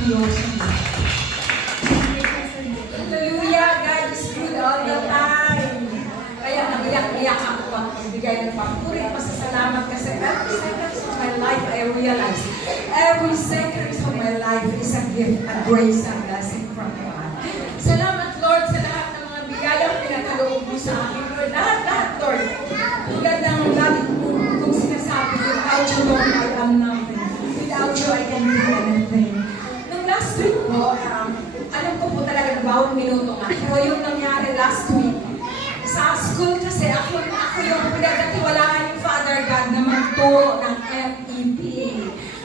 Diyos. Hallelujah, God is good all the time. Kaya nag-iyak-iyak ako pag ibigay ng pagpuri, pasasalamat kasi every second of my life I realize every second of my life is a gift, a grace, a blessing from God. Salamat Lord sa lahat ng mga biyayang pinakaloob mo sa akin, Lord. Lahat, Lord. Tulad ng lagi kong sinasabi, without you, Lord, I am nothing. Without you, I can do anything. Nung last week po, alam ko po talaga na bawang minuto nga. Pero yung nangyari last week, sa school kasi ako yung pinagkatiwalaan ni Father God na magturo ng FEP.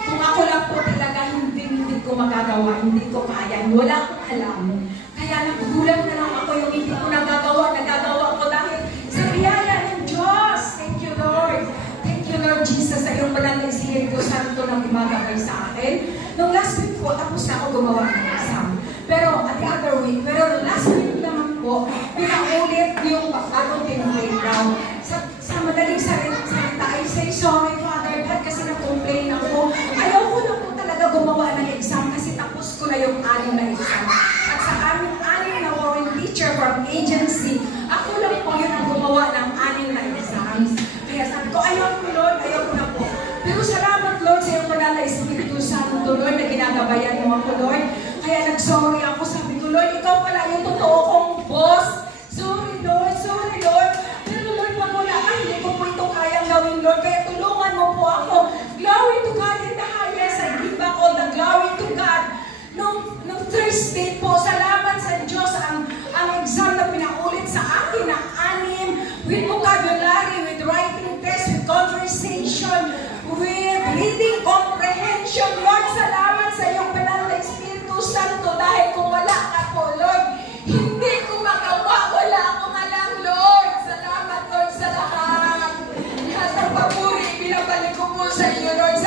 Kung ako lang po talaga, hindi ko magagawa, hindi ko kaya, wala akong alam. Kaya nagugulat na lang ako yung hindi ko nagagawa ko dahil sa biyaya ng Diyos. Thank you, Lord. Thank you, Lord Jesus, sa iyong banal na Espiritu Santo na gumagabay sa akin. Nung last week po, tapos na ako gumawa ng exam. Pero at the other week, pero last week naman po, pinaulit yung bagong playground. Sa madaling salita, I say sorry, Father God, kasi na-complain ako. Ayaw ko na po talaga gumawa ng exam kasi tapos ko na yung 6 na exam. At sa aming 6 na foreign teacher from agency, ako lang po yun ang gumawa ng 6 na exams. Kaya sabi ko, ayaw ko Lord, ayaw ko na po. Pero salamat Lord sa iyong banal na Espiritu Santo, Lord, na ginagabayan mo ako, Lord. Kaya nag-sorry ako, sabi ko, Lord, ikaw pala yung totoo kong boss. Sorry, Lord. Pero Lord, pag wala ka, hindi ko po ito kayang gawin, Lord. Kaya tulungan mo po ako. Glory to God in the highest. I give back all the glory to God. Nung Thursday po, salamat sa Diyos ang exam na pinaulit sa akin na 6 with vocabulary, with writing test, with conversation, with reading comprehension. Lord, salamat sa iyong banal na Espiritu Santo dahil kung wala ka po, Lord, hindi ko magawa. Wala akong alam, Lord. Salamat, Lord, sa lahat. Lahat ng papuri, binabalik ko po sa iyo, Lord.